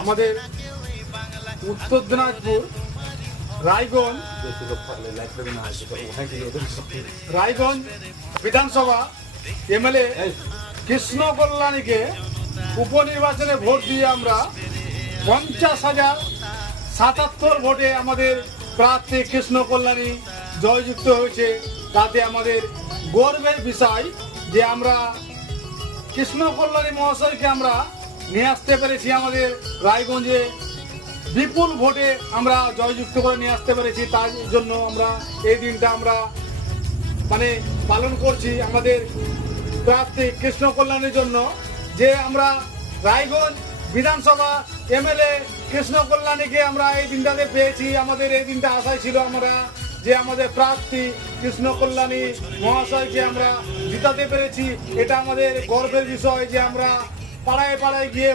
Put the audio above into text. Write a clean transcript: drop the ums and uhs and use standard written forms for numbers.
আমাদের উত্তর দিনাজপুর রায়গঞ্জ রায়গঞ্জ বিধানসভা এমএলএ কৃষ্ণ কল্যাণীকে উপনির্বাচনে ভোট দিয়ে আমরা 50,077 ভোটে আমাদের প্রার্থী কৃষ্ণ কল্যাণী জয়যুক্ত হয়েছে। তাতে আমাদের গর্বের বিষয় যে আমরা কৃষ্ণ কল্যাণী মহাশয়কে আমরা নিয়ে আসতে পেরেছি, আমাদের রায়গঞ্জে বিপুল ভোটে আমরা জয়যুক্ত করে নিয়ে আসতে পেরেছি। তার জন্য আমরা এই দিনটা আমরা পালন করছি আমাদের প্রার্থী কৃষ্ণ কল্যাণীর জন্য, যে আমরা রায়গঞ্জ বিধানসভা এমএলএ কৃষ্ণ কল্যাণীকে আমরা এই দিনটাতে পেয়েছি। আমাদের এই দিনটা আশায় ছিল আমরা যে আমাদের প্রার্থী কৃষ্ণ কল্যাণী মহাশয়কে আমরা জিতাতে পেরেছি। এটা আমাদের গর্বের বিষয় যে আমরা পাড়ায় পাড়ায় গিয়ে